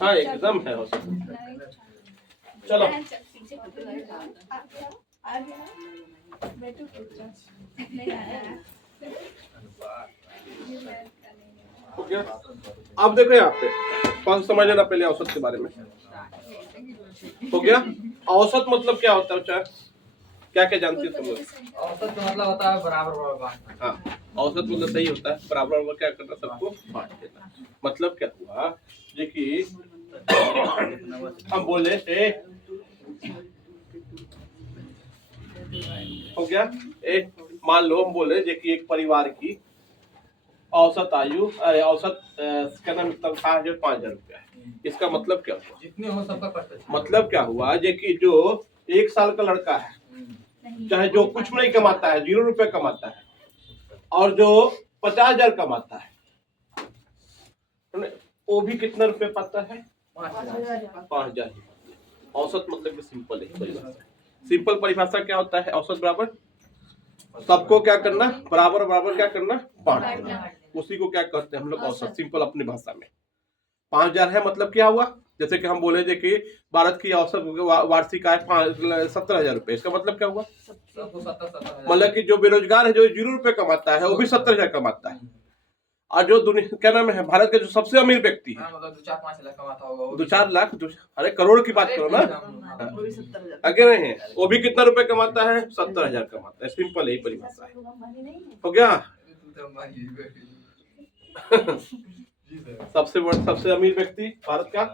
हाँ एकदम है औसत। चलो हो गया। अब देखो यहाँ पे कौन समझ लेना पहले औसत के बारे में। हो गया। औसत मतलब क्या होता है बच्चा? क्या क्या जानती हो तुम लोग? औसत का मतलब होता है बराबर बराबर। हाँ औसत मतलब सही होता है, बराबर बराबर क्या करना, सबको बांट देना। मतलब क्या हुआ, देखिए हम बोले थे, हो गया। मान लो हम बोले देखिए एक परिवार की औसत आयु, अरे औसत क्या नाम, तनख्वाह जो 5,000 रुपया है। इसका मतलब क्या हुआ? जितने हो सबका करते। मतलब क्या हुआ, देखिए जो 1 साल का लड़का है, चाहे जो कुछ नहीं कमाता है, 0 रुपये कमाता है, और जो 50,000 कमाता है, वो भी कितना रुपए पाता है? 5,000। औसत मतलब सिंपल है परिभाषा। सिंपल परिभाषा क्या होता है? औसत बराबर सबको क्या करना, बराबर बराबर क्या करना, बांट देना। उसी को क्या कहते हैं हम लोग? औसत। सिंपल अपनी भाषा में 5,000 है, मतलब क्या हुआ, जैसे कि हम बोले थे कि भारत की औसत वार्षिक आय 17,000 रुपए। इसका मतलब क्या हुआ? मतलब कि जो बेरोजगार है, जो 0 रुपए कमाता है, वो भी 17,000 कमाता है। और जो दुनिया क्या नाम है, भारत के जो सबसे अमीर व्यक्ति है, मतलब 2-4-5 लाख कमाता होगा, 2-4 लाख, अरे करोड़ की बात करो ना, आगे नहीं है, वो भी कितना रुपए कमाता है? 17,000 कमाता है। सिंपल यही परिभाषा है। हो गया। सबसे अमीर व्यक्ति भारत का,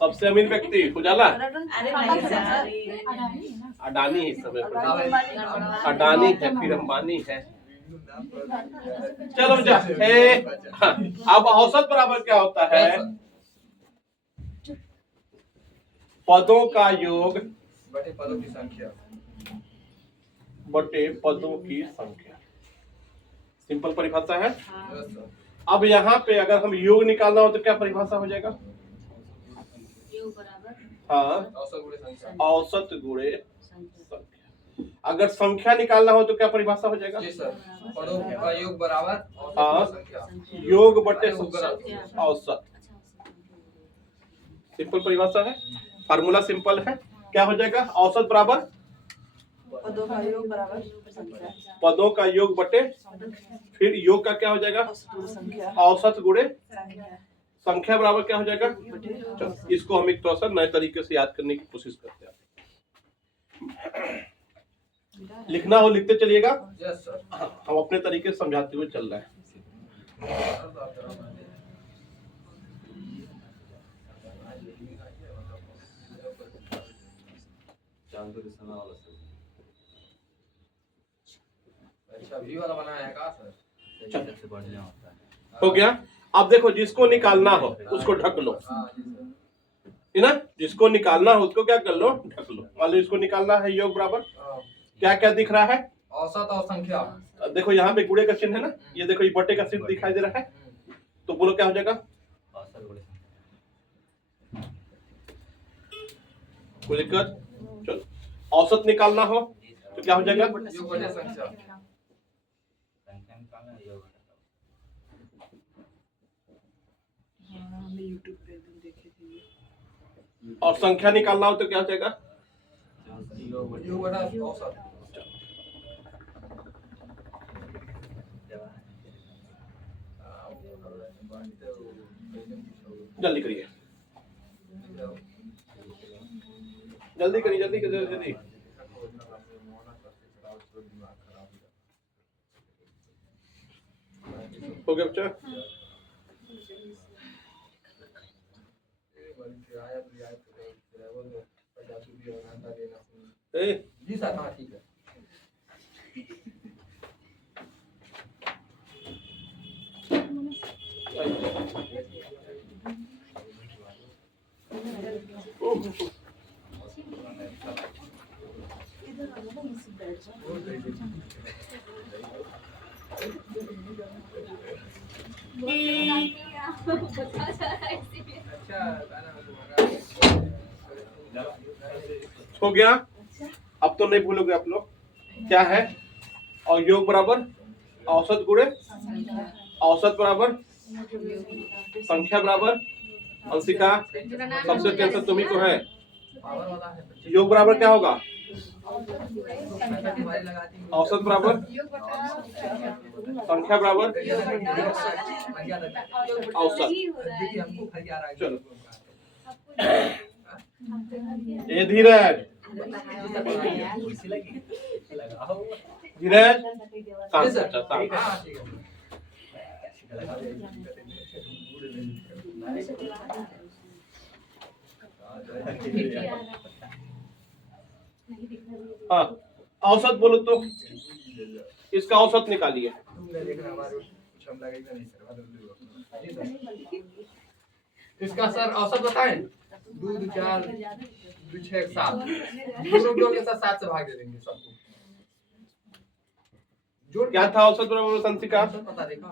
सबसे अमीर व्यक्ति उजाला, अडानी है, समय अडानी है, फिर अंबानी है। चलो जा। हाँ, अब औसत बराबर क्या होता है? पदों का योग बटे पदों की संख्या, बटे पदों की संख्या। सिंपल परिभाषा है। अब यहाँ पे अगर हम योग निकालना हो तो क्या परिभाषा हो जाएगा? हाँ, औसत गुणे संख्या। अगर संख्या निकालना हो तो क्या परिभाषा हो जाएगा? जी सर, पदों का योग बराबर हाँ, योग बटे औसत। सिंपल परिभाषा है, फार्मूला सिंपल है। क्या हो जाएगा? औसत बराबर पदों का योग बराबर संख्या, पदों का योग बटे, फिर योग का क्या हो जाएगा? औसत गुणे संख्या बराबर क्या हो जाएगा? इसको हम एक थोड़ा सा नए तरीके से याद करने की कोशिश करते हैं। लिखना हो लिखते चलिएगा। हम अपने तरीके से समझाते हुए चल रहे हैं। हो गया। अब देखो, जिसको निकालना हो उसको ढक लो, है ना? जिसको निकालना हो उसको क्या कर लो? ढक लो। मान लो इसको निकालना है, योग बराबर क्या क्या दिख रहा है? औसत और संख्या। देखो यहाँ पे गुणे का चिन्ह है ना, ये देखो ये बटे का चिन्ह दिखाई दे रहा है, तो बोलो क्या हो जाएगा? चलो, औसत निकालना हो तो क्या हो जाएगा? और संख्या निकालना हो तो क्या हो जाएगा? जल्दी करिए, जल्दी करिए, जल्दी करिए, जल्दी। हो गया बच्चा? जी सर, हाँ ठीक है। हो गया। अब तो नहीं भूलोगे आप लोग क्या है? और योग बराबर औसत गुणे औसत बराबर संख्या बराबर अंशिका सबसे टेंशन तुम्ही को है। पावर वाला है। योग बराबर क्या होगा? हमारी लगाती है। औसत बराबर संख्या बराबर औसत। देखिए हमको फरिया रहा है। चलो ये धीरज धीरज शांत, अच्छा, शांत। हाँ, ठीक है। हाँ औसत बोलो तो इसका औसत निकालिए। तुमने देखना हमारे कुछ हम लगेगा नहीं सर। जी सर। इसका सर औसत बताएं। 2 2 4 2 6 7 दोनों जोड़ के साथ 7 से भाग दे देंगे सबको। जोड़ क्या था औसत बराबर संसिका? पता देखा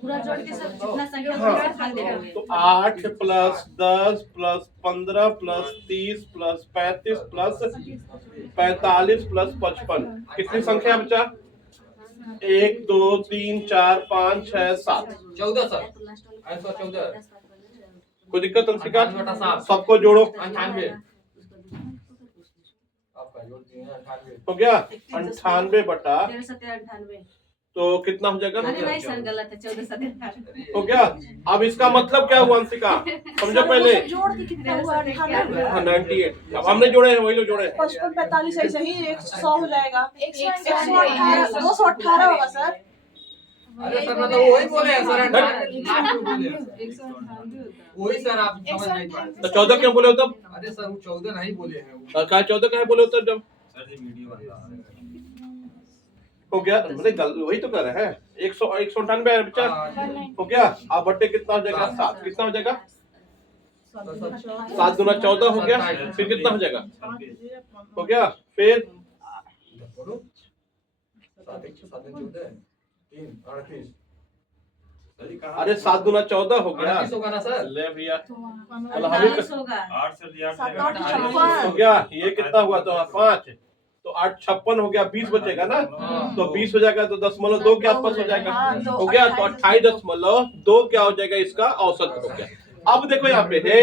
पूरा जोड़ के सब जितना संख्या होगा भाग देगा। तो 8 plus 10 plus 15 plus 30 plus 35 plus 45 plus 55 कितनी संख्या बचा? 1 2 3 4 5 6 7 14 सर। आंसर 14। कोई दिक्कत अंशिका? 98 सबको जोड़ो। 98 आपका जोड़ दिए हैं 98 हो गया 98 बटा 13 तो कितना हो जाएगा? अरे नहीं सर गलत है 14 97 हो गया। अब इसका मतलब क्या हुआ अंशिका समझो पहले? जोड़ के कितना हुआ 98 हाँ 98। अब हमने जोड़े हैं वही लोग जोड़े हैं। 55 45 ऐसे ही 100 हो जाएगा 118 218 होगा सर। अरे सर मतलब वही बोले हैं सर 98 बोले हैं। वही सर आप समझ नहीं पाए। तो 14 क्यों बोले हो तब? अरे सर वो 14 नहीं बोले हैं वो। क्या 14 क्या बोले हो तब जब? सर जी वीडियो बना हो गया मतलब वही तो कर रहे हैं 198 बच्चा हो गया। अब बट्टे कितना हो जाएगा? 7 कितना हो जाएगा? 7 गुना 14 हो गया। फिर कितना हो जाएगा? हो गया फिर अरे 7 गुना 14 हो गया। 38 होगा ना सर। ले भैया 48 होगा हो गया। ये कितना हुआ तो 5 तो 8 56 हो गया 20 बचेगा ना। तो 20 हो जाएगा तो 0.2 के आसपास हो जाएगा। हो गया तो 28.2 क्या हो जाएगा? इसका औसत हो गया। अब देखो यहाँ पे है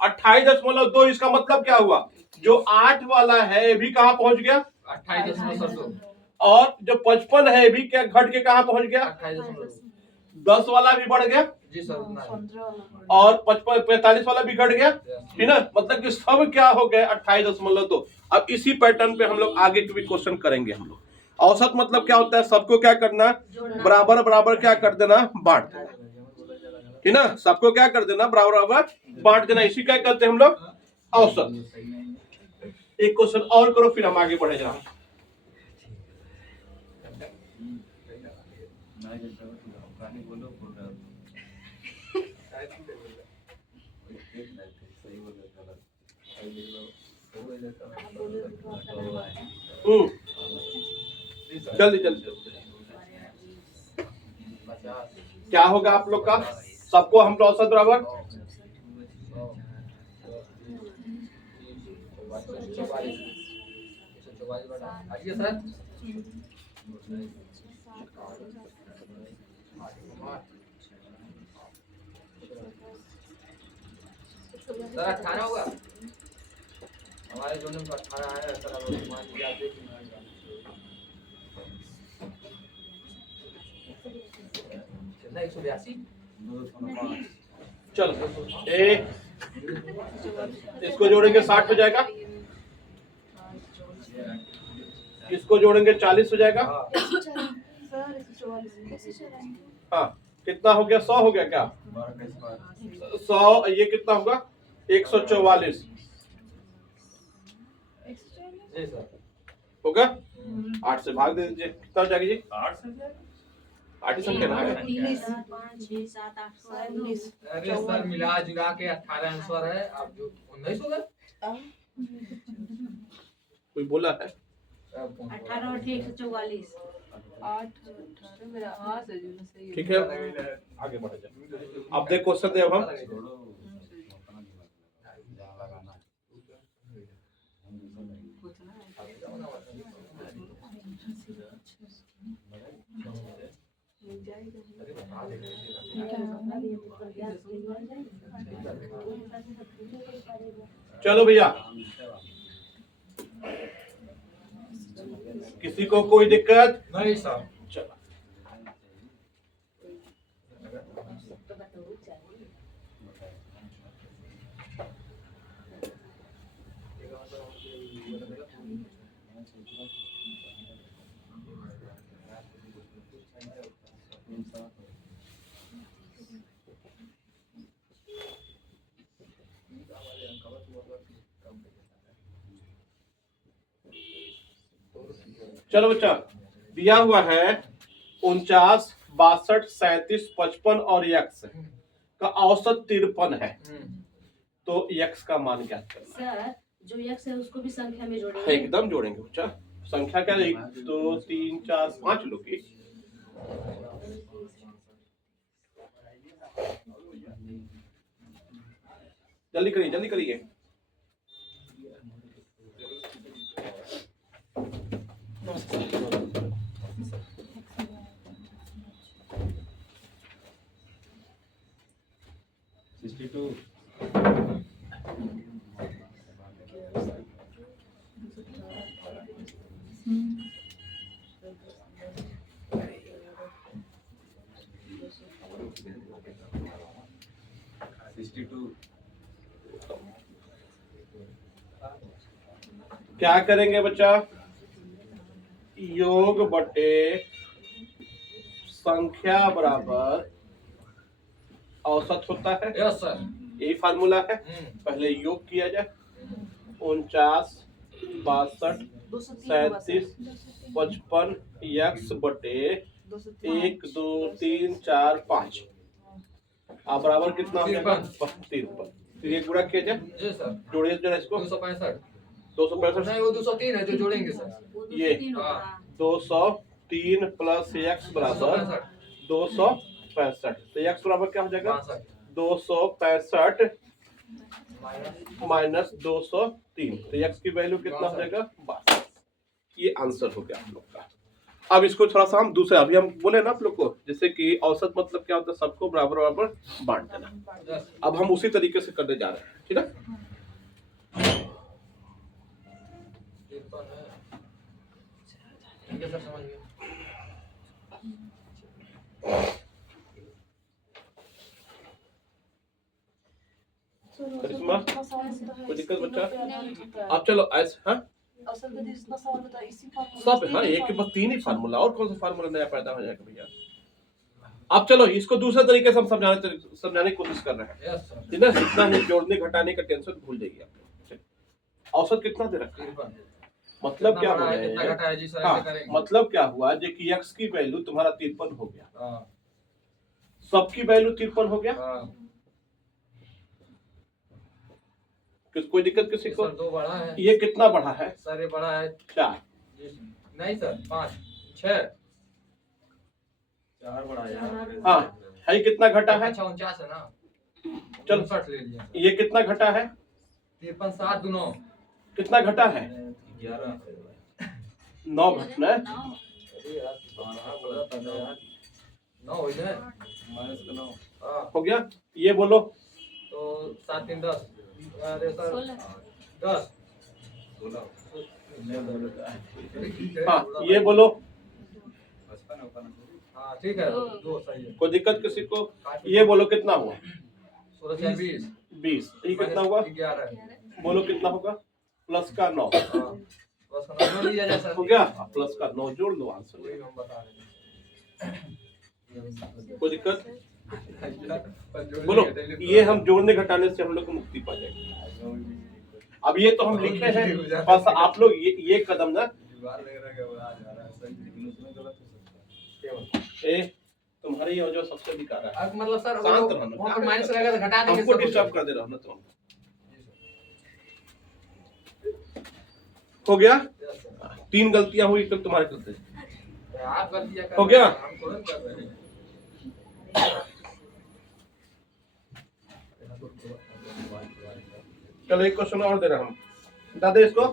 28.2 इसका मतलब क्या हुआ? जो 8 वाला है ये भी कहाँ पहुंच गया? 28.2 और जो 55 है ये भी क्या घट के कहाँ पहुंच गया? 28.2 10 वाला भी बढ़ गया जी सर उतना है। और 45 वाला भी घट गया ठीक ना। मतलब कि सब क्या हो गए 28.2। अब इसी पैटर्न पे हम लोग आगे के भी क्वेश्चन करेंगे हम लोग। औसत मतलब क्या होता है? सबको क्या करना? बराबर बराबर क्या कर देना? बांट देना ठीक ना। सबको क्या कर देना? बराबर बराबर बांट देना। इसी क्या कहते हैं हम लोग? औसत। एक क्वेश्चन और करो फिर हम आगे बढ़े जरा। जल्दी जल्दी क्या होगा आप लोग का? सबको हम औसत बराबर सर सर 18 होगा हमारे जोन में 18 आया सर। अब मान लीजिए आप देख लीजिए कितना 182 चलो एक इसको जोड़ेंगे 60 हो जाएगा। इसको जोड़ेंगे 40 हो जाएगा। हाँ कितना हो गया? 100 हो गया क्या? 100 ये कितना होगा? 144 जी सर होगा। 8 से भाग दे दीजिए कितना हो जाएगा जी? 8 ही संख्या ना है। 5 6 7 8 19। अरे सर मिला जुला के 18 आंसर है। आप जो 19 होगा कोई बोला है? 18 और 144 ठीक है आगे बढ़े जाए। अब देख क्वेश्चन दे अब हम चलो भैया, किसी को कोई दिक्कत? नहीं सर। चलो चलो बच्चा, दिया हुआ है 49, 62, 37, 55 और x का औसत 53 है, तो x का मान क्या करना है? सर जो x है उसको भी संख्या में जोड़ेंगे। एकदम जोड़ेंगे बच्चा। संख्या क्या? 1 2 3 4 5 लोग की। जल्दी करिए, जल्दी करिए। क्या करेंगे बच्चा? योग बटे संख्या बराबर औसत होता है। Yes sir. यही फार्मूला है। पहले योग किया जाए। 49, 62, 37, 55 x बटे 1 2 3 4 5 आप बराबर कितना हो जाएगा? 53। फिर ये गुणा किया जाए। जी सर। जोड़िए जरा इसको। 265। 265 नहीं वो 203 है जो जोड़ेंगे सर। ये 203 203 प्लस x बराबर 265। तो x बराबर क्या हो जाएगा? 265 माइनस 203। तो x की वैल्यू कितना हो जाएगा? 62। ये आंसर हो गया आप लोग का। अब इसको थोड़ा सा हम दूसरे, अभी हम बोले ना आप लोग को, जैसे कि औसत मतलब क्या होता है? सबको बराबर बराबर बांट देना। अब हम उसी तरीके से करने जा रहे हैं, ठीक है? ठीक है सर, समझ गए। करिश्मा, कोई दिक्कत बच्चा? आप चलो ऐसे, हाँ सब, हाँ एक के बाद 3 ही फार्मूला, और कौन सा फार्मूला नया पैदा हो जाएगा भैया? आप चलो इसको दूसरे तरीके से हम समझाने की कोशिश कर रहे हैं। Yes sir. ठीक है? इतना ही जोड़ने घटाने का टेंशन भूल जाइए आप। औसत कितना दे रखा है? मतलब क्या हुआ है? कितना घटा है जी सर? हाँ, ऐसे करेंगे। मतलब क्या हुआ जो कि x की वैल्यू तुम्हारा 53 हो गया, हाँ सबकी वैल्यू 53 हो गया। हाँ। कोई दिक्कत किसी को? सर 2 बड़ा है। ये कितना बढ़ा है? सर ये बड़ा है 4। नहीं सर 5 6 4 बड़ा है। हाँ है, कितना घटा है? अच्छा 49 है ना। चलो 59 ले लिया। ये कितना घटा है? 53 7 2 कितना घटा है? 11 9 घटना है। 9 हो जाए माइनस 9। हाँ हो गया। ये बोलो तो 7 3 10। अरे सर 10 हाँ, ये बोलो। हाँ ठीक है 2 सही है। कोई दिक्कत किसी को? ये बोलो कितना हुआ? 16 20 20। ये कितना हुआ? 11। बोलो कितना होगा? प्लस का 9 बस खाना जोड़ लिया जाए सर। हो गया। प्लस का 9 जोड़ दो, आंसर वही हम बता रहे हैं। कोई दिक्कत? बोलो, ये हम जोड़ने घटाने से हम लोग को मुक्ति पा जाएगी। अब ये तो हम लिखे हैं, बस आप लोग ये कदम ना, तुम्हारी ये जो सबसे बेकार है। मतलब सर शांत रहना। वहाँ पर माइनस रहेगा तो घटा देंगे। हमको डिस्टर्ब कर दे रहा ना तुम। हो गया। 3 गलतियां हुई तो तुम्हारे गलती। आप गलतियां कर हो गया। हम तुरंत कर रहे हैं। चलो एक क्वेश्चन और दे रहा हूँ, बता दे इसको।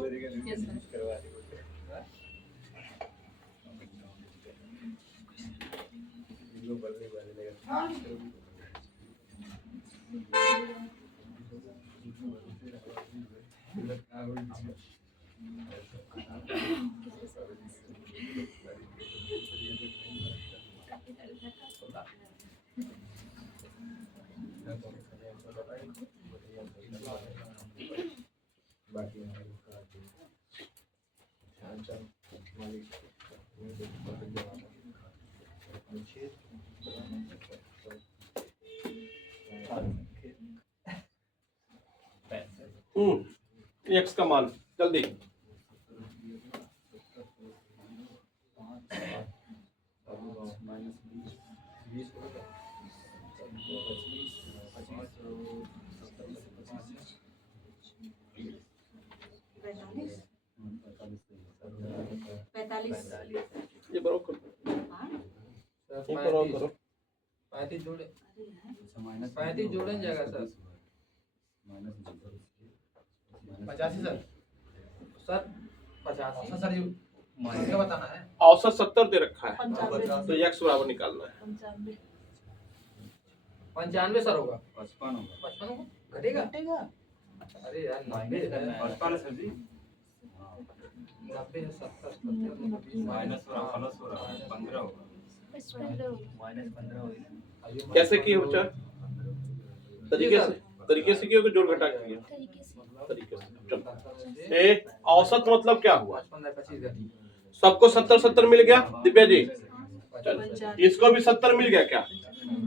एक्स का मान जल्दी। ये बराबर करो, ये बराबर करो। 35 जोड़े 35 जोड़े जाएगा सर 85 सर 85 सर ये क्या बताना है? औसत 70 दे रखा है 95 तो एक्स बराबर निकालना है। 95 सर होगा 55 होगा घटेगा घटेगा। अरे यार 90 है 90 है 70 कैसे किए बच्चा? तरीके से किए, जोड़ घटा किए तरीके से। चलो, औसत मतलब क्या हुआ? 55 घटी सबको 70-70 मिल गया दिव्या जी। चलो, इसको भी 70 मिल गया। क्या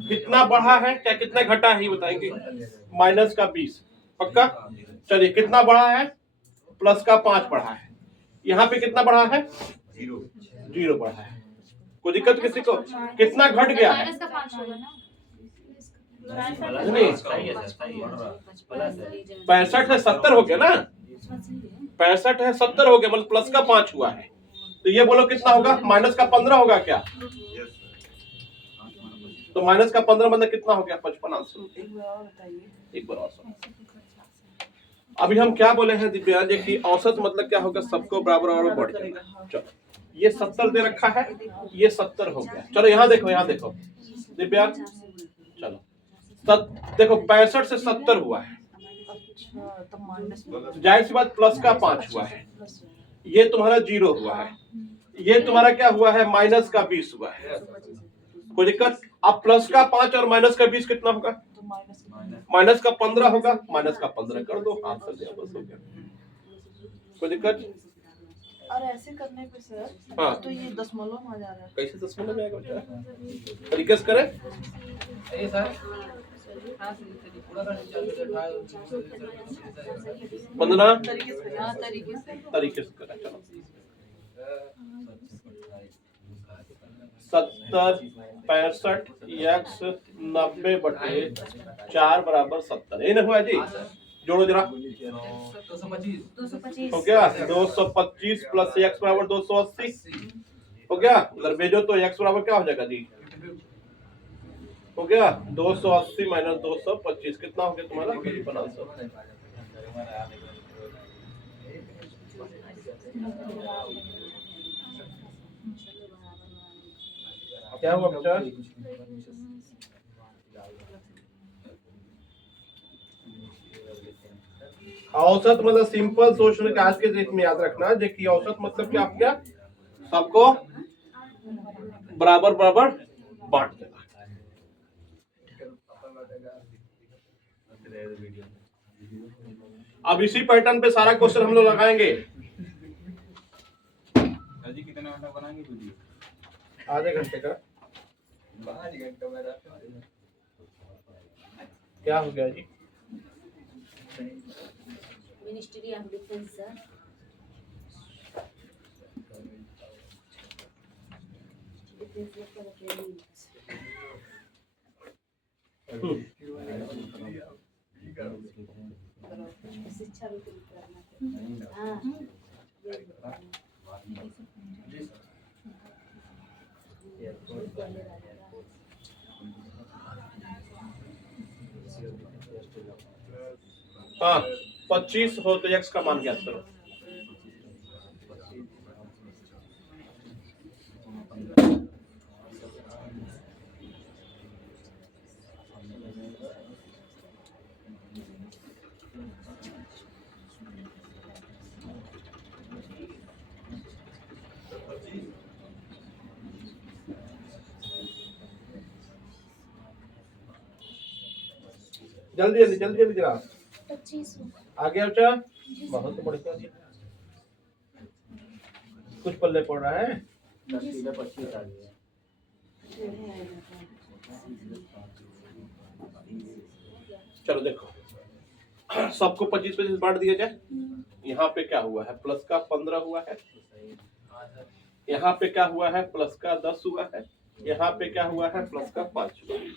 कितना बढ़ा है, क्या कितना घटा है ये बताएंगे? माइनस का 20 पक्का। चलिए, कितना बढ़ा है? प्लस का 5 बढ़ा है। यहाँ पे कितना बढ़ा है? 0 बढ़ा है। कोई दिक्कत किसी को? कितना घट गया है? माइनस का 5 होगा ना। नहीं, 65 है 70 हो गया ना। 65 है 70 हो गया, मतलब प्लस का 5 हुआ है। तो ये बोलो कितना होगा? माइनस का 15 होगा क्या? तो माइनस का 15 मतलब कितना हो गया? 55 आंसर। एक बार और अभी हम क्या बोले हैं दिव्या जी की औसत मतलब क्या होगा? सबको बराबर बराबर बढ़ जाएगा। चलो, ये 70 दे रखा है, ये 70 हो गया। चलो यहाँ देखो, यहाँ देखो दिव्या, चलो देखो 65 से 70 हुआ है, जाहिर सी बात प्लस का 5 हुआ है। ये तुम्हारा 0 हुआ है, ये तुम्हारा क्या हुआ है? माइनस का 20 हुआ है। कोई दिक्कत? अब प्लस का 5 और माइनस का 20 कितना होगा? माइनस का 15 होगा। माइनस का 15 कर दो, आंसर दिया, बस हो गया। कोई दिक्कत? और ऐसे करने पे सर हाँ, तो ये दशमलव में आ जा रहा है। कैसे दशमलव में आएगा बच्चा? तरीके से करें। ये सर पूरा का नीचे 15 तरीके से करें। चलो 70 65 x 90/4 बराबर 70। ये नहीं हुआ जी? जोड़ो जरा। 225 हो गया 225 प्लस x बराबर 280 हो गया। अगर भेजो तो x बराबर क्या हो जाएगा जी? हो गया 280 माइनस 225 कितना हो गया तुम्हारा? 55। क्या हुआ बच्चा? औसत मतलब सिंपल सोचने का आज के डेट में याद रखना है कि औसत मतलब क्या हो गया? सबको बराबर बराबर बांट देना। अब इसी पैटर्न पे सारा क्वेश्चन हम लोग लगाएंगे। कितने घंटा बनाएंगे वीडियो? आधे घंटे का। 5 घंटे में क्या हो गया जी? Ministry of defence sir. शिक्षा वितरित करना। हाँ हाँ 25 हो तो x का मान ज्ञात करो। जल्दी जल्दी जल्दी जल्दी जरा 25 आगे बच्चा। बहुत बढ़िया। कुछ पल्ले पड़ रहा है। चलो देखो सबको 25-25 बांट दिया जाए। यहाँ पे क्या हुआ है, प्लस का 15 हुआ है। यहाँ पे क्या हुआ है, प्लस का 10 हुआ है। यहाँ पे क्या हुआ है, प्लस का 5 हुआ है।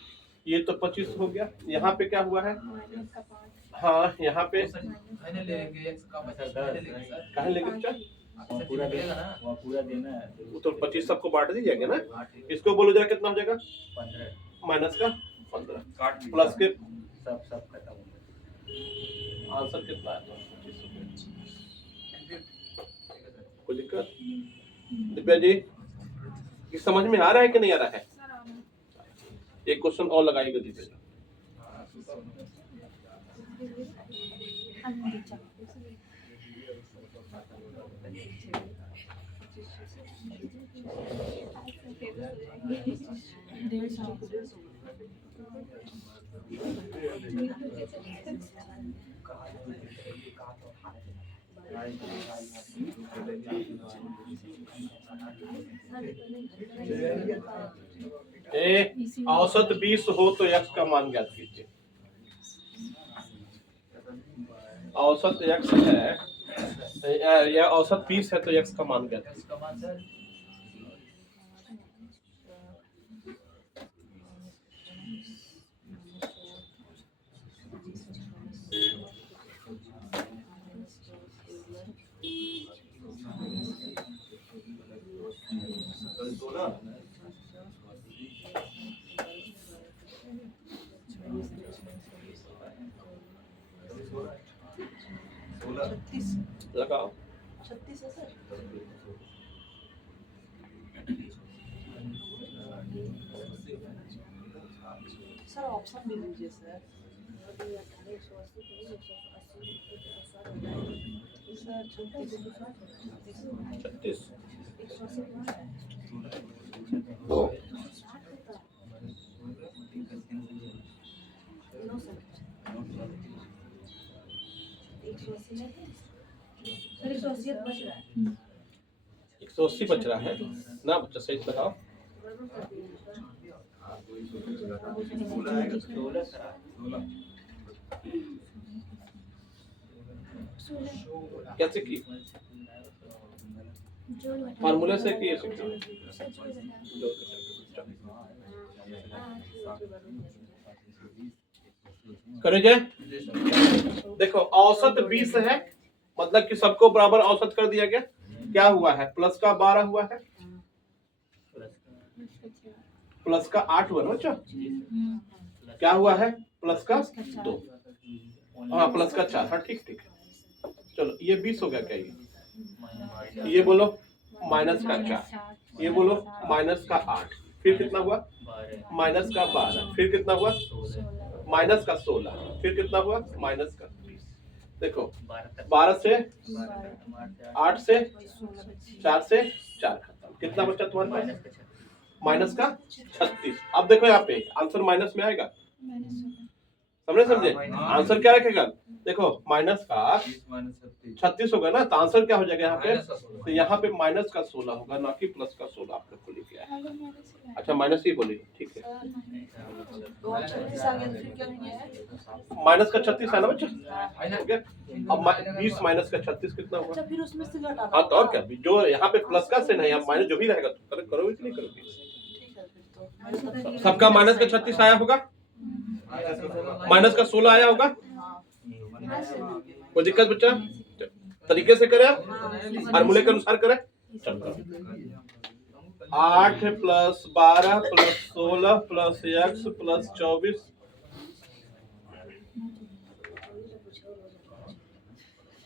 ये तो 25 हो गया। यहाँ पे क्या हुआ है, हाँ यहाँ पे मैंने लेंगे x का मतलब कहाँ लेंगे बच्चा, पूरा देना ना, वो पूरा देना है। वो तो 25 सबको बांट दी जाएगा ना। इसको बोलो जरा कितना हो जाएगा, 15 माइनस का 15 काट दी। प्लस के सब खत्म हो गया। आंसर कितना है, 25। कोई दिक्कत दिव्या जी, ये समझ में आ रहा है कि नहीं आ रहा है? एक क्वेश्चन और लगाएगा दिव्या जी। औसत 20 हो तो x का मान ज्ञात कीजिए। औसत x है, यह औसत 20 है तो x का मान ज्ञात कीजिए। इसका मान सर लगाओ। 36 है सर। सर ऑप्शन भी दीजिए सर। सर 36 180 बच रहा है ना बच्चा, सही से लगाओ। कैसे की, फार्मूले से की करे जाए। देखो औसत 20 है, मतलब कि सबको बराबर औसत कर दिया गया। क्या हुआ है, प्लस का 12 हुआ है, प्लस का 8 हुआ ना बच्चा। क्या हुआ है, प्लस का 2, हाँ प्लस का 4, हाँ ठीक ठीक। चलो ये 20 हो गया क्या, ये बोलो माइनस का 4, ये बोलो माइनस का 8, फिर कितना हुआ, माइनस का 12, फिर कितना हुआ, माइनस का 16, फिर कितना हुआ, माइनस का 30। देखो 12 से 8 से 4 से 4 खत्म, कितना बचा तुम्हारे पास, माइनस का 36। अब देखो यहाँ पे आंसर माइनस में आएगा, समझे आंसर क्या रखेगा। देखो माइनस का 36 होगा ना, तो आंसर क्या हो जाएगा यहाँ पे, तो यहाँ पे माइनस का 16 होगा, ना कि प्लस का 16 आप लोग को लेके आए। अच्छा माइनस ही बोलिए, ठीक है। माइनस का 36 है ना बच्चा, हो गया। अब 20 माइनस का 36 कितना हुआ, फिर उसमें से घटा, हाँ तो और क्या, जो यहाँ पे प्लस का से नहीं, आप माइनस जो भी रहेगा तो करोगे कि नहीं करोगे। सबका माइनस का 36 आया होगा, माइनस का 16 आया होगा, कोई दिक्कत बच्चा, तरीके से करें आप, फार्मूले के अनुसार करें। चलो 8 plus 12 plus 16 plus x plus 24,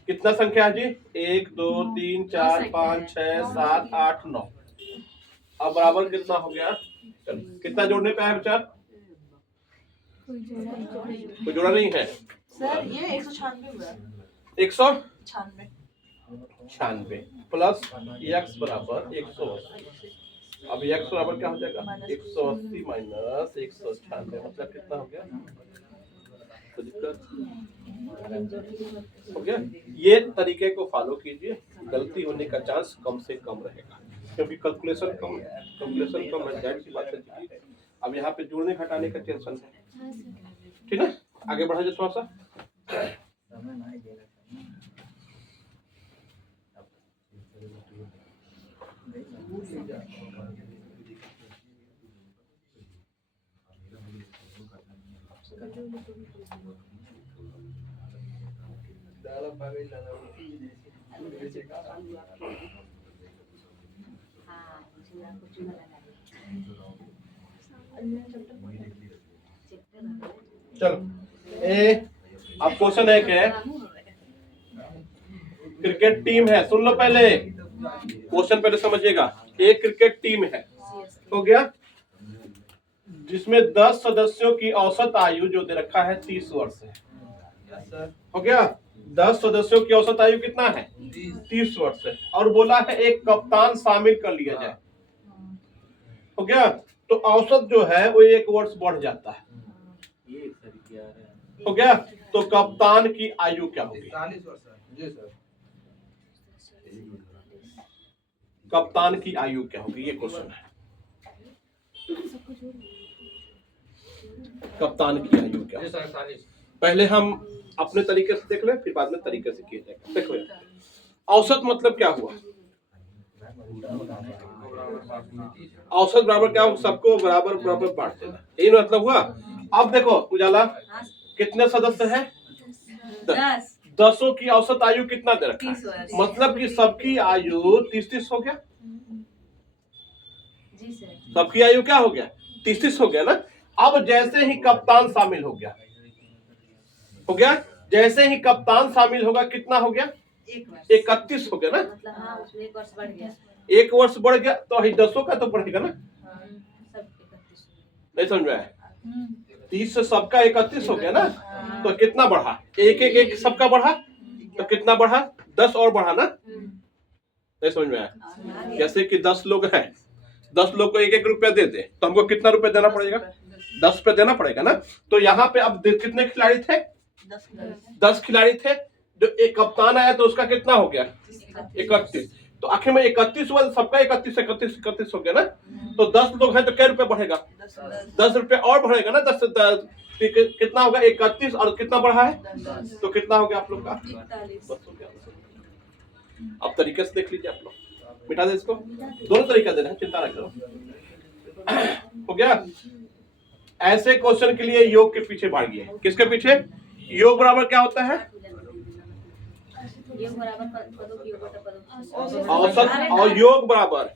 कितना संख्या है जी, 1 2 3 4 5 6 7 8 9। अब बराबर कितना हो गया, चलो कितना जोड़ने पे है बच्चा, कोई जोड़ा नहीं है सर ये 196 हुआ, 196 प्लस x बराबर 180। अब x बराबर क्या हो जाएगा, 180 माइनस 196, मतलब कितना हो गया, तो हो गया। ये तरीके को फॉलो कीजिए, गलती होने का चांस कम से कम रहेगा, क्योंकि कैलकुलेशन कम है, जाहिर सी बात है। अब यहाँ पे जोड़ने घटाने का टेंशन है, ठीक है। आगे बढ़ा जाए थोड़ा सा। समय नहीं देगा हाँ, चूड़ा को चूड़ा लगा दे। चलो ए, अब क्वेश्चन है क्या, क्रिकेट टीम है, सुन लो पहले क्वेश्चन पहले समझिएगा। एक क्रिकेट टीम है, हो गया, जिसमें 10 सदस्यों की औसत आयु जो दे रखा है 30 वर्ष है, हो गया। 10 सदस्यों की औसत आयु कितना है, 30 वर्ष है, और बोला है एक कप्तान शामिल कर लिया जाए, हो गया। तो औसत जो है वो 1 वर्ष बढ़ जाता है, ये सर क्या है हो गया। तो कप्तान की आयु क्या होगी, 40 वर्ष जी सर। कप्तान की आयु क्या होगी, ये क्वेश्चन है। कप्तान की आयु क्या जी होगी? सर 40। पहले हम अपने तरीके से देख लें, फिर बाद में तरीके से किया जाएगा। देखो यार, औसत मतलब क्या हुआ, औसत बराबर क्या हुआ, सबको बराबर बराबर बांट देना, यही मतलब हुआ। अब देखो उजाला, कितने सदस्य हैं, 10। 10 की औसत आयु कितना दे रखा है, मतलब कि सबकी आयु 30 हो गया। जी सर। सबकी आयु क्या हो गया, 30 हो गया ना। अब जैसे ही कप्तान शामिल हो गया, हो गया, जैसे ही कप्तान शामिल होगा कितना हो गया, 31 हो गया ना। मतलब हाँ, उसमें 1 वर्ष बढ़ गया। 1 वर्ष बढ़ गया, तो 10 का तो बढ़ेगा ना, सब 31 नहीं समझ में आया। 30 से सबका 31 हो गया ना, तो कितना बढ़ा, एक सबका बढ़ा, तो कितना बढ़ा, 10 और बढ़ा ना, नहीं समझ में आया। जैसे कि 10 लोग हैं, 10 लोग को 1-1 रुपया दे दे, तो हमको कितना रुपया देना पड़ेगा, 10 रुपया देना पड़ेगा ना। तो यहाँ पे अब कितने खिलाड़ी थे, 10 खिलाड़ी थे। जो एक कप्तान आया तो उसका कितना हो गया, 31। तो आखिर में 31 हुआ, सबका 31 हो गया ना। तो 10 लोग हैं तो क्या रुपए बढ़ेगा, 10 रुपए और बढ़ेगा ना। 10 कितना होगा, 31 और कितना बढ़ा है, तो कितना हो गया आप लोग का, 10 हो गया। अब तरीके से देख लीजिए आप लोग, मिटा दे इसको, दोनों तरीका देना है, चिंता ना करो, हो गया। ऐसे क्वेश्चन के लिए योग के पीछे भागिए, किसके पीछे, योग बराबर क्या होता है, योग बराबर पदों की योग बटा पदों की। औसत, और योग बराबर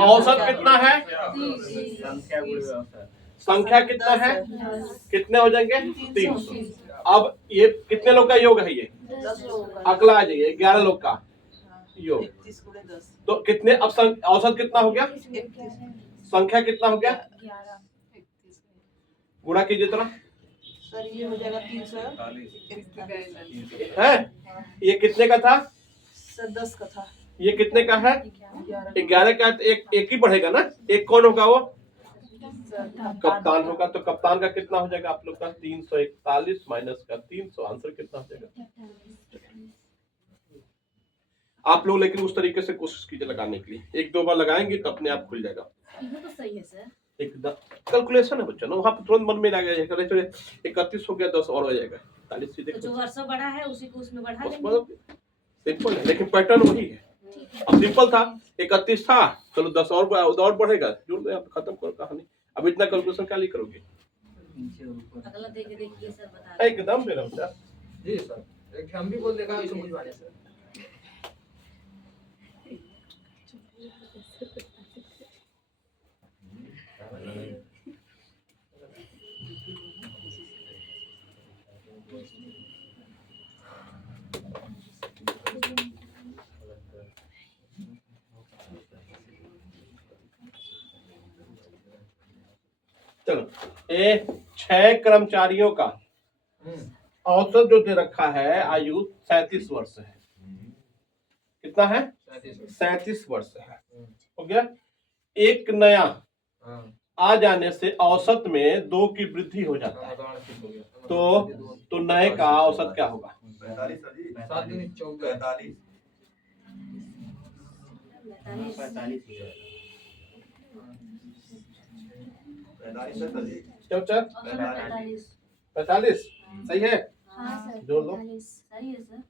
औसत कितना है, संख्या गुण व्यवस्था संख्या कितना है, कितने हो जाएंगे, 300। अब ये कितने लोग का योग है, ये 10 लोगों का, अगला आ जाइए 11 लोग का योग, 31 गुणे 10, तो कितने, अब औसत कितना हो गया, 31, संख्या कितना हो गया, गुणा कीजिए तरह सर ये हो जाएगा 341 है। ये कितने का था, सर 10 का था, ये कितने का है, 11 का है, तो एक ही बढ़ेगा ना। एक कौन होगा, वो कप्तान होगा। तो कप्तान का कितना हो जाएगा आप लोग का, 341 माइनस का 300, आंसर कितना हो जाएगा। आप लोग लेकिन उस तरीके से कोशिश कीजिए लगाने के लिए, 1-2 बार लगाएंगे तो अपने आप खुल जाएगा। ये तो सही है सर। एकदम कैलकुलेशन है बच्चा ना, वहाँ पे तुरंत मन में आ गया, 31 हो गया, 10 और हो जाएगा 40 सीधे। तो जो वर्षों बढ़ा है उसी को उसमें बढ़ा बस लेंगे। मतलब सिंपल है, लेकिन पैटर्न वही है। अब सिंपल था, 31 था, चलो 10 और बढ़ेगा, जोड़ दे, खत्म करो कहानी। अब इतना कैलकुलेशन क्या लिए करोगे, नीचे ऊपर अगला देखिए सर बता रहे हैं। एकदम मेरा बच्चा। जी सर, एक हम भी बोल देगा समझ वाले सर। चलो, 6 कर्मचारियों का औसत जो दे रखा है आयु 37 वर्ष है। कितना है, 37 वर्ष है, हो गया। एक नया आ जाने से औसत में 2 की वृद्धि हो जाता है, तो नए का औसत क्या होगा? 7 दूनी 14 45 हो जाएगा। क्या बच्चा? 45 सही है, जोड़ लो। सही है सर,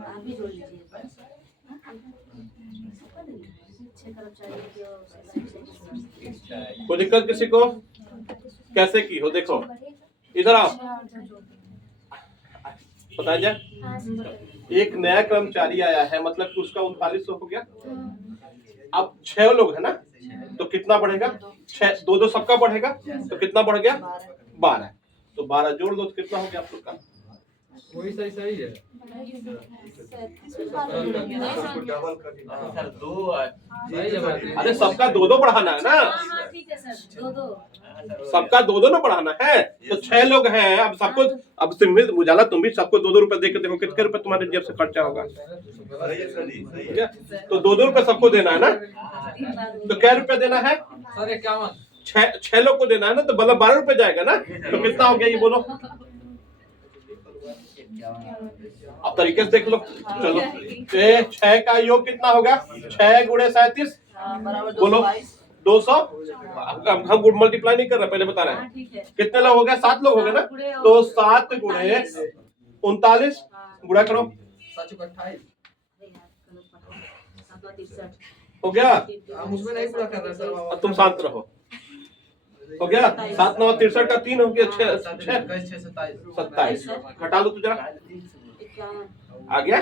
आप भी जोड़ लीजिए। 6 कर्मचारियों की और 37 कोई दिक्कत किसी को? कैसे की हो देखो, इधर आओ बताया जाए। एक नया कर्मचारी आया है, मतलब कि उसका 3900 हो गया। अब 6 लोग है ना, तो कितना बढ़ेगा? 6 2 सबका बढ़ेगा, तो कितना बढ़ गया? 12। तो 12 जोड़ दो तो कितना हो गया आप लोग का? वही सही है। सर 2 अरे सबका 2 बढ़ाना है ना, हाँ ठीक है सर, 2 सबका 2 ना बढ़ाना है। तो 6 लोग हैं, अब सबको, अब सिंह उजाला तुम भी सबको 2 रुपए दे के देखो कितने रुपए तुम्हारे जेब से खर्चा होगा, ठीक है? तो 2 रुपए सबको देना है ना, तो क्या रुपए देना है? सर 51 6 लोग को देना है ना, तो मतलब 12 रुपए जाएगा ना, तो कितना हो गया ये बोलो? अब तरीके से देख लो, चलो 6 का योग कितना होगा? 6 गुणे 37 बोलो 200। हम गुड मल्टीप्लाई नहीं कर रहे, पहले बता रहे हैं। कितने लोग हो गए? 7 लोग हो गए ना, तो 7 गुणे 39 गुणा करो, 7 हो गया। हम उसमें नहीं पूरा कर रहे सर। अब तुम शांत रहो, हो गया। 7 9 63 का 3 हो गया, 6 27 घटा दो तुझा, आ गया?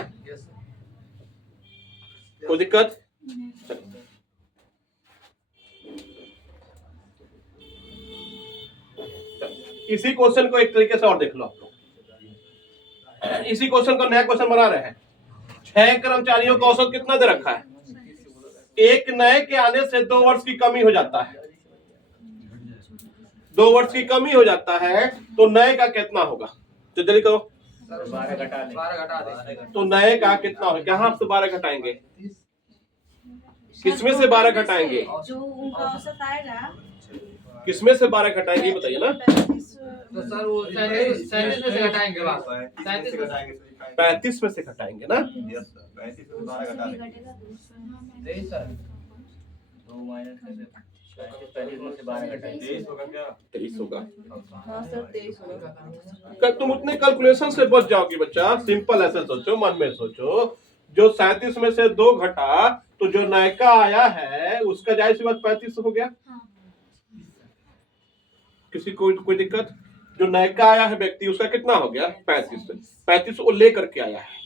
कोई दिक्कत? इसी क्वेश्चन को एक तरीके से और देख लो आप लोग। इसी क्वेश्चन को नया क्वेश्चन बना रहे हैं। 6 कर्मचारियों का औसत कितना दे रखा है? एक नए के आने से 2 वर्ष की कमी हो जाता है, 2 वर्ष की कमी हो जाता है, तो नए का कितना होगा? तो जल्दी करो, 12 घटा दे। तो नए का कितना होगा? कहाँ से 12 घटाएंगे? किसमें से 12 घटाएंगे? जो उनका औसत आएगा, किसमें से 12 घटाएंगे ये बताइए ना। तो सर वो 37 में से घटाएंगे बात। 35 में से घटाएंगे ना, नहीं सर 2 माइनस करके 35 में से 12 घटाएंगे 23 होगा। हाँ सर 23 होगा। कल तुम उतने कैलकुलेशन से बच जाओगे बच्चा। सिंपल ऐसे सोचो, मन में सोचो, जो 37 में से 2 घटा, तो जो नयका आया है उसका जाहिर सी बात 35 हो गया। किसी को कोई दिक्कत? जो नयका आया है व्यक्ति, उसका कितना हो गया? 35 वो लेकर के आया है।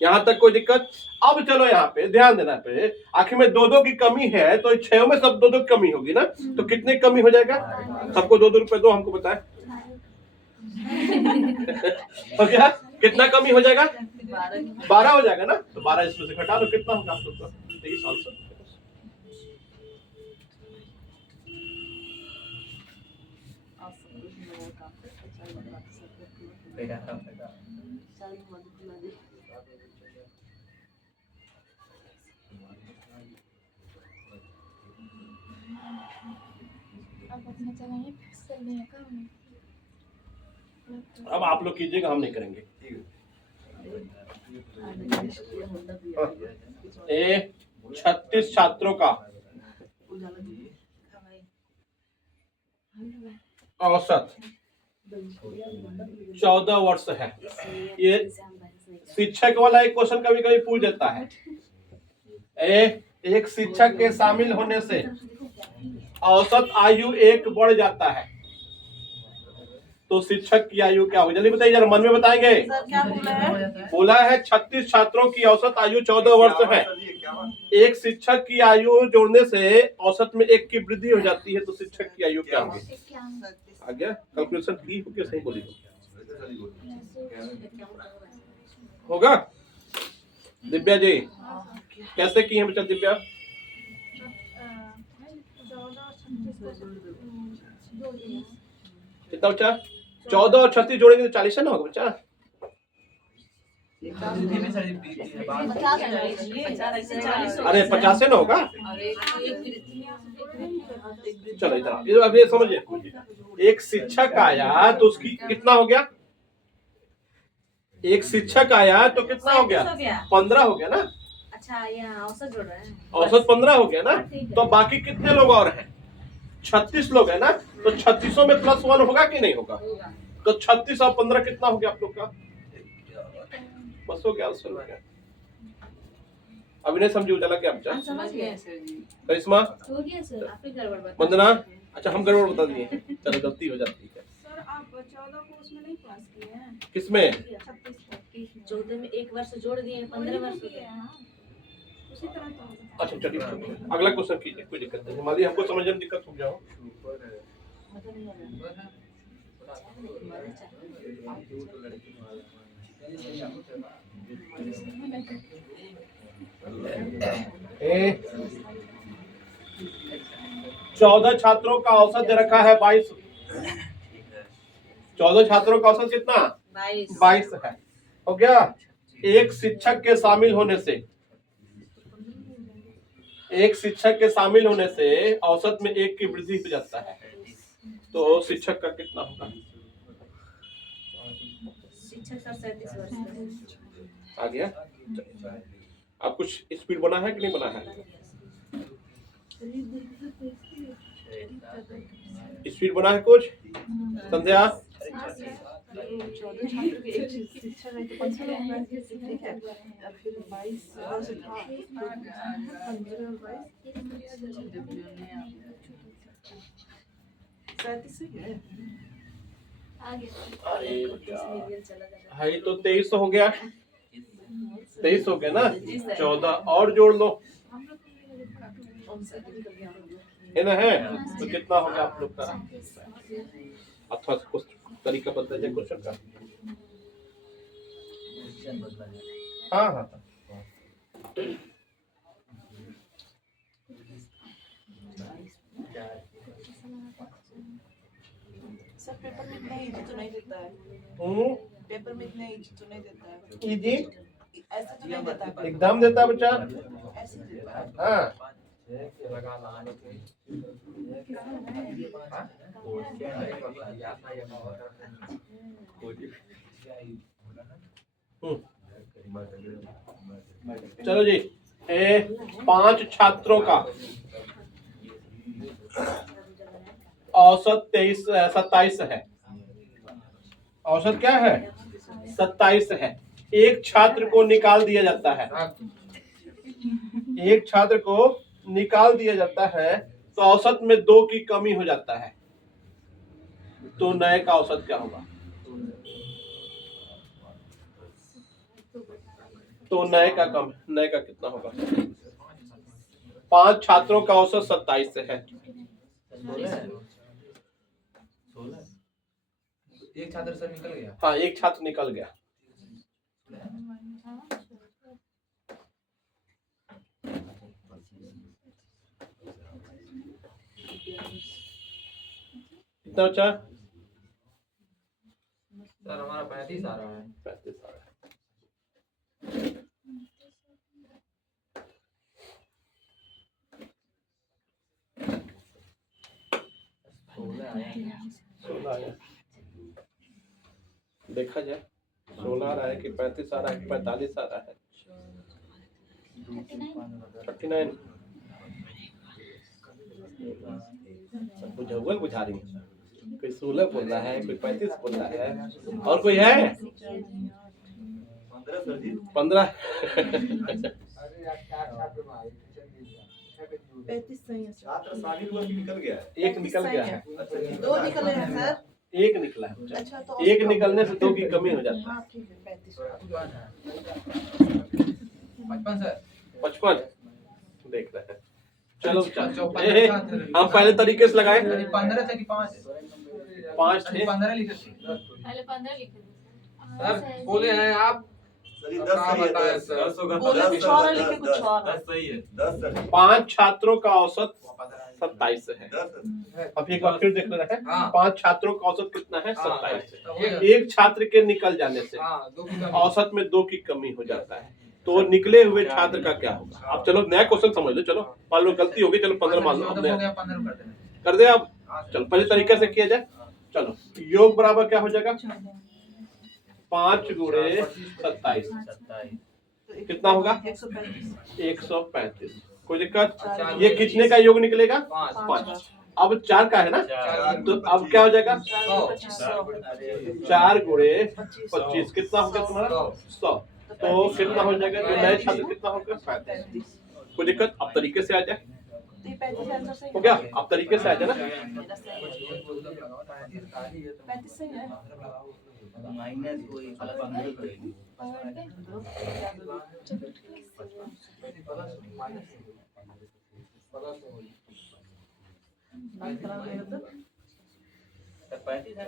यहाँ तक कोई दिक्कत? अब चलो यहाँ पे ध्यान देना पे, आखिर में 2 की कमी है, तो 6 में सब 2 की कमी होगी ना, तो कितने कमी हो जाएगा? सबको 2 रुपए दो, हमको बताए। हो गया? कितना कमी हो जाएगा? 12 हो जाएगा ना, तो 12 इसमें से घटा दो, कितना होगा आप लोग का? 23 आंसर। अब आप लोग कीजिएगा, हम नहीं करेंगे। 36 छात्रों का औसत 14 वर्ष है। ये शिक्षक वाला एक क्वेश्चन कभी कभी पूछ देता है। एक शिक्षक के शामिल होने से औसत आयु 1 बढ़ जाता है, तो शिक्षक की आयु क्या होगी? जल्दी बताइए जरा, मन में बताएंगे। सर क्या बोला है? बोला है 36 छात्रों की औसत आयु 14 वर्ष है। एक शिक्षक की आयु जोड़ने से औसत में 1 की वृद्धि हो जाती है, तो शिक्षक की आयु क्या होगी? आ गया? कैलकुलेशन की हो, सही बोली होगा? दिव्या जी कैसे की है बेटा? दिव्या 14 कितना बच्चा? 14 और 36 जोड़ेंगे तो 40 है ना होगा बच्चा। धीमे सर बात 50 हो जाएगी। अरे 50 से ना होगा। चलो इधर अब ये समझिए, एक शिक्षक आया तो उसकी कितना हो गया, एक शिक्षक आया तो कितना हो गया, 15 हो गया ना। अच्छा यहाँ औसत जोड़ रहे हैं, औसत 15 हो गया ना, तो बाकी कितने लोग और हैं, 36 लोग है ना, तो 36 में +1 होगा कि नहीं होगा, तो 36 और 15 कितना हो गया आप लोग का, बस हो गया, आंसर हो गया। अभी नहीं समझी उजाला क्या बच्चा, समझ गए सर जी, करिश्मा, हो गया सर, आप ही गड़बड़ बता वंदना, अच्छा हम गड़बड़ बता दिए, चलो गलती हो जाती है। सर आप 14 को उसमें नहीं पास किए हैं, किसमें, 36 को 14 में 1 वर्ष जोड़ दिए, 15 वर्ष हो गए। उसी तरह तो अच्छा चलिए अगला क्वेश्चन कीजिए, कोई दिक्कत नहीं, मान लीजिए हमको समझने में दिक्कत हो जाओ। ए 14 छात्रों का औसत दे रखा है 22, 14 छात्रों का औसत कितना, 22 है, हो गया। एक शिक्षक के शामिल होने से, एक शिक्षक के शामिल होने से औसत में 1 की वृद्धि हो जाता है, तो शिक्षक का कितना होगा, शिक्षक सर 37 वर्ष का। आ गया। अब कुछ स्पीड बना है कि नहीं बना है, स्पीड बना है कुछ, संध्या 14 छात्र के एक शिक्षक है तो 15 होगा, ठीक है, अब फिर 22 वर्ष था, 15 22 37 ही है। अरे मिलियन चला जाएगा। भाई तो 23 हो गया, 23 हो गया ना, 14 और जोड़ लो, है ना, है तो कितना हो गया आप लोग का, अथवा कुछ तरीका बदला जाए क्वेश्चन का, हाँ हाँ सर पेपर में इतना इजी तो नहीं देता है, पेपर में इतना इजी तो नहीं देता है, इजी ऐसे तो नहीं देता है, एग्जाम देता है बच्चा, ऐसे ही देता है। हाँ चलो जी, 5 छात्रों का औसत 27 है, औसत क्या है 27 है, एक छात्र को निकाल दिया जाता है, एक छात्र को निकाल दिया जाता है, तो औसत में 2 की कमी हो जाता है, तो नए का औसत क्या होगा, तो नए का कम, नए का कितना होगा, 5 छात्रों का औसत 27 है, 16 एक छात्र सर निकल गया, हाँ एक छात्र निकल गया, कितना बचा, सर हमारा 35 आ रहा है, 35 आ रहा है। देखा जाए 16 आ रहा है कि 35 आ रहा है कि 45 आ रहा है, 39 बुझाउल बुझा रही है, कोई 16 बोल रहा है, कोई 35 बोल रहा है, और कोई है 15 35 सही है सर, एक निकल गया है, 2 निकले हैं सर, एक निकला है, अच्छा तो एक निकलने से 2 की कमी हो जाती है, हाँ ठीक है 35 55 सर 55 देख रहे हैं, चलो जो हम पहले तरीके से लगाए, 15 थे कि 5 5 थे, 15 लिखे थे पहले 15 लिखे थे सर बोले हैं आप चलिए 10 सही है, बताया 10 सर। बोले कुछ और है, लिखे कुछ और है। 10 सही है। 10 सही 5 छात्रों का औसत 27 है। 10 अब एक बार फिर देख लेना है। हाँ। 5 छात्रों का औसत कितना है? हाँ, 27 है। एक- एक छात्र के निकल जाने से हाँ, 2 की कमी। औसत में 2 की कमी हो जाता है। तो निकले हुए छात्र का क्या होगा? अब चलो नया क्वेश्चन समझ लो। चलो मान लो गलती होगी, चलो 15 मान लो। 14 हो गया, 15 कर देना। कर दे आप। चलो पहले तरीके से किया जाए। चलो योग बराबर क्या हो जाएगा? 5 गुणे 27 27 कितना होगा? 135। 135। कोई दिक्कत? चार ये कितने का योग निकलेगा? 5 5। अब 4 का है ना, चार तो अब क्या हो जाएगा? 2500। 4 गुणे 25। 25 कितना होगा तुम्हारा? 100। 100। तो कितना हो जाएगा? जो नए छात्र कितना होगा? 35। कोई दिक्कत? अब तरीके से आ जाए। तो ये 35 आंसर सही हो गया? अब तरीके से आ जाए ना। मेरा सही है। 35 सही है। माइनस वही 15 करेगी। सर 35 है।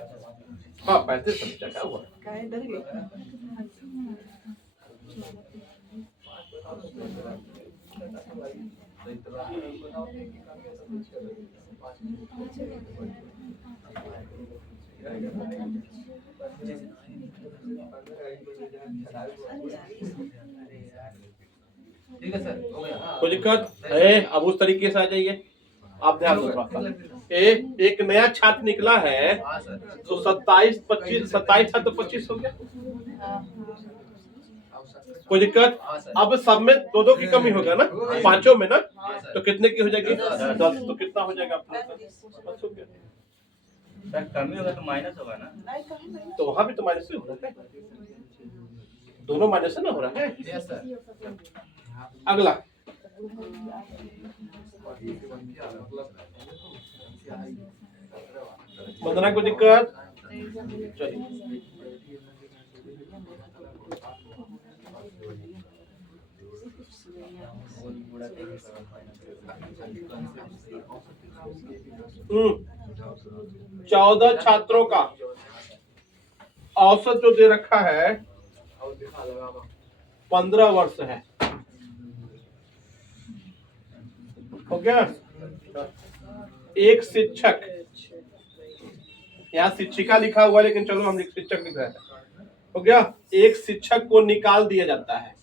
हाँ 35 समझा क्या हुआ? काहे डर गई? ठीक है सर, हो गया। कोई दिक्कत? अब उस तरीके से आ जाइए। आप ध्यान दो थोड़ा सा। एक नया छात्र निकला है, हाँ सर। तो 27 25 27 था तो 25 हो गया। कोई दिक्कत? हाँ सर। अब सब में 2-2 की कमी होगा ना, पांचों में ना, तो कितने की हो जाएगी? 10। तो कितना हो जाएगा अपने? 10 हो गया। सर कमी होगा तो माइनस होगा ना। नहीं कहीं नहीं। तो वहां भी तो माइनस से हो रहा है, दोनों माइनस से ना हो रहा है। Yes sir. अगला वंदना को दिक्कत? चलिए हम्म 14 छात्रों का औसत जो दे रखा है 15 वर्ष है। हो गया? एक शिक्षक, यहाँ शिक्षिका लिखा हुआ है लेकिन चलो हम शिक्षक लिख रहे हैं। हो गया? एक शिक्षक को निकाल दिया जाता है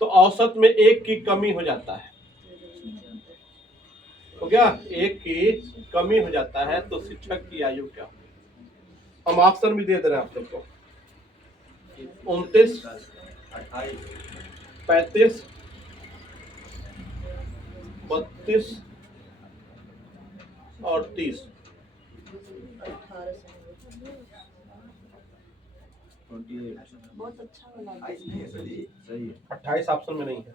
तो औसत में 1 की कमी हो जाता है। हो गया? 1 की कमी हो जाता है तो शिक्षक की आयु क्या होगी? हम ऑप्शन भी दे दे रहे हैं आप लोग को। 29 35 32 और 30। 28 बहुत अच्छा बना। सही है। 28 ऑप्शन में नहीं है।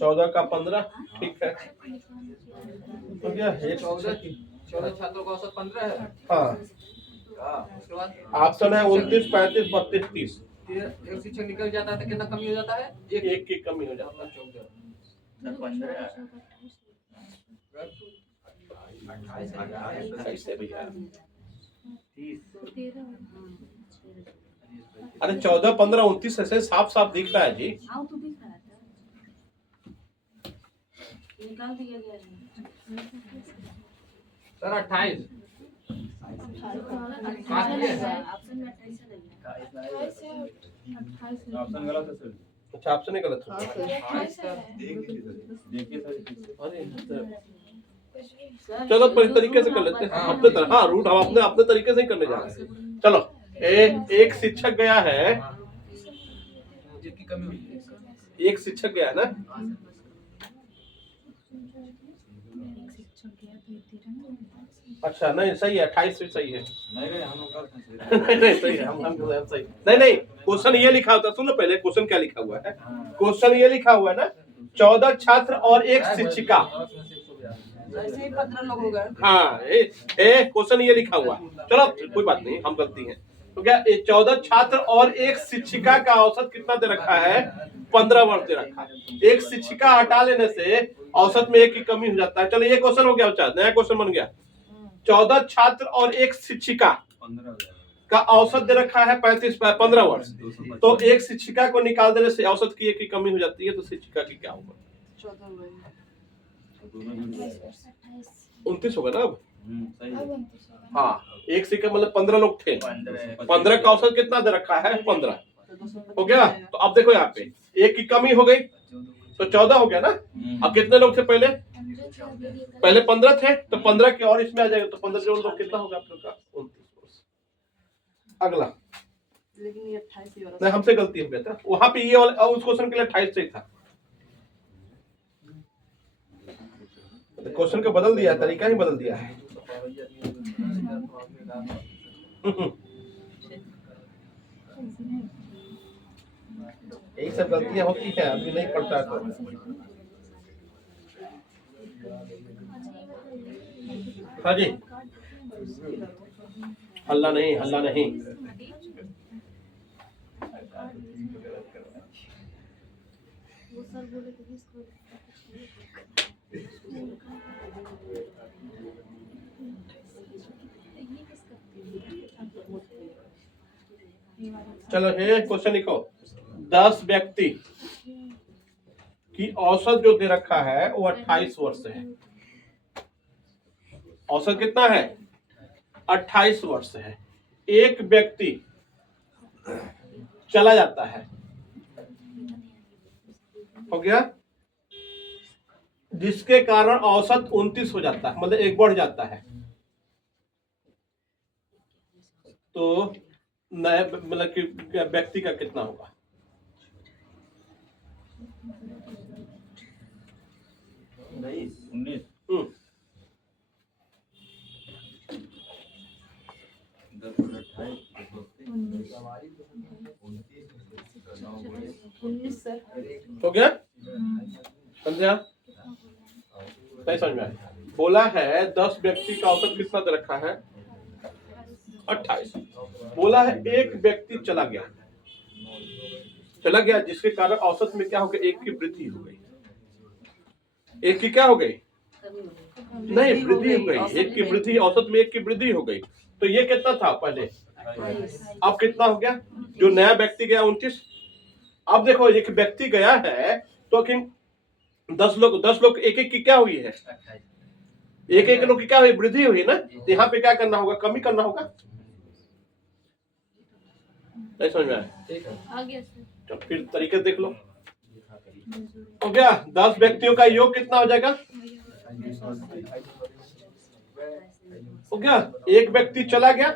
14 का 15 ठीक है। हो गया? 14 छात्रों का औसत 15 है। हाँ उसके बाद ऑप्शन है 29 35 32 30। एक शिक्षक निकल जाता है तो कितना कमी हो जाता है? 1 की कमी हो जाता है। सर 15 ऐसे भैया 30 अरे 14 15 29 ऐसे साफ साफ दिख रहा है जी। हाँ तो दिख रहा था, निकाल दिया गया है। सर 28 ऑप्शन में 28 है लगा। ऑप्शन गलत है सर। अच्छा ऑप्शन ही गलत हो देखिए सर अरे चलो अपने तरीके से कर लेते हैं अपने तरह। हाँ रूट हम अपने तरीके से ही करने जा रहे हैं। चलो एक शिक्षक गया है, जितनी कमी हुई है। एक शिक्षक गया है ना, अच्छा नहीं सही है 28 भी सही है। नहीं हम लोग नहीं सही है हम सही नहीं क्वेश्चन ये लिखा होता, सुनो पहले क्वेश्चन क्या लिखा हुआ है। क्वेश्चन ये लिखा हुआ है ना 14 छात्र और एक शिक्षिका। ऐसे ही 15 लोग हो गए। हाँ क्वेश्चन ये लिखा हुआ। चलो कोई बात नहीं हम गलती है। तो क्या 14 छात्र और एक शिक्षिका का औसत कितना दे रखा है? 15 वर्ष दे रखा है। एक शिक्षिका हटा लेने से औसत में 1 की कमी हो जाता है। चलो ये क्वेश्चन हो गया, नया क्वेश्चन बन गया। 14 छात्र और एक शिक्षिका का औसत दे रखा है 15 वर्ष, तो एक शिक्षिका को निकाल देने से औसत की एक की कमी हो जाती है, तो शिक्षिका की क्या होगा? 14 वही। 29 होगा ना अब? सही है। हाँ, एक शिक्षक मतलब 15 लोग थे, 15 का औसत कितना दे रखा है? 15 तो 225 हो गया। तो अब देखो यहाँ पे एक की कमी हो गई तो 14 हो गया ना। अब कितने लोग थे पहले? पहले 15 थे, तो 15 के और इसमें आ जाएगा, तो 15 जोड़ दो, कितना होगा आप लोग का? 29। अगला, लेकिन ये 28 ही हो रहा नहीं हमसे गलती हो गया था वहां पे, ये वाला उस क्वेश्चन के लिए 28 सही था, तो क्वेश्चन को बदल दिया, तरीका ही बदल दिया है। यही सब गलतियां होती है, अभी नहीं पढ़ता तो। हाँ जी, हल्ला नहीं, हल्ला नहीं। वो सर बोले थे इसको चलो ये क्वेश्चन लिखो। 10 व्यक्ति की औसत जो दे रखा है वो 28 वर्ष है। औसत कितना है? 28 वर्ष है। एक व्यक्ति चला जाता है, हो गया, जिसके कारण औसत 29 हो जाता है, मतलब एक बढ़ जाता है। तो नया मतलब कि व्यक्ति का कितना होगा? नहीं 19 19 सर। हो गया? समझा? नहीं समझ में आया? बोला है 10 व्यक्ति का औसत कितना दे रखा है? 28। बोला है एक व्यक्ति चला गया, जिसके कारण औसत में क्या हो गया? एक की वृद्धि हो गई। एक की क्या हो गई? नहीं, वृद्धि हो गई। एक की वृद्धि, औसत में एक की वृद्धि हो गई। तो ये कितना था पहले? अब कितना हो गया? जो नया व्यक्ति गया 29। अब देखो एक व्यक्ति गया है तो 10 लोग एक एक की क्या हुई है? एक एक लोग की क्या हुई? वृद्धि हुई ना। तो यहाँ पे क्या करना होगा? कमी करना होगा। नहीं समझ में आया? आ गया सर। तो फिर तरीके देख लो। हो गया। 10 व्यक्तियों का योग कितना हो जाएगा? हो गया। एक व्यक्ति चला गया,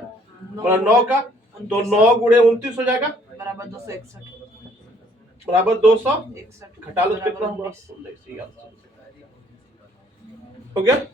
मतलब 9 का, तो 9 गुणे 29 हो जाएगा, बराबर 261। बराबर 261। 61 घटा लो तो कितना होगा? 19। हो गया।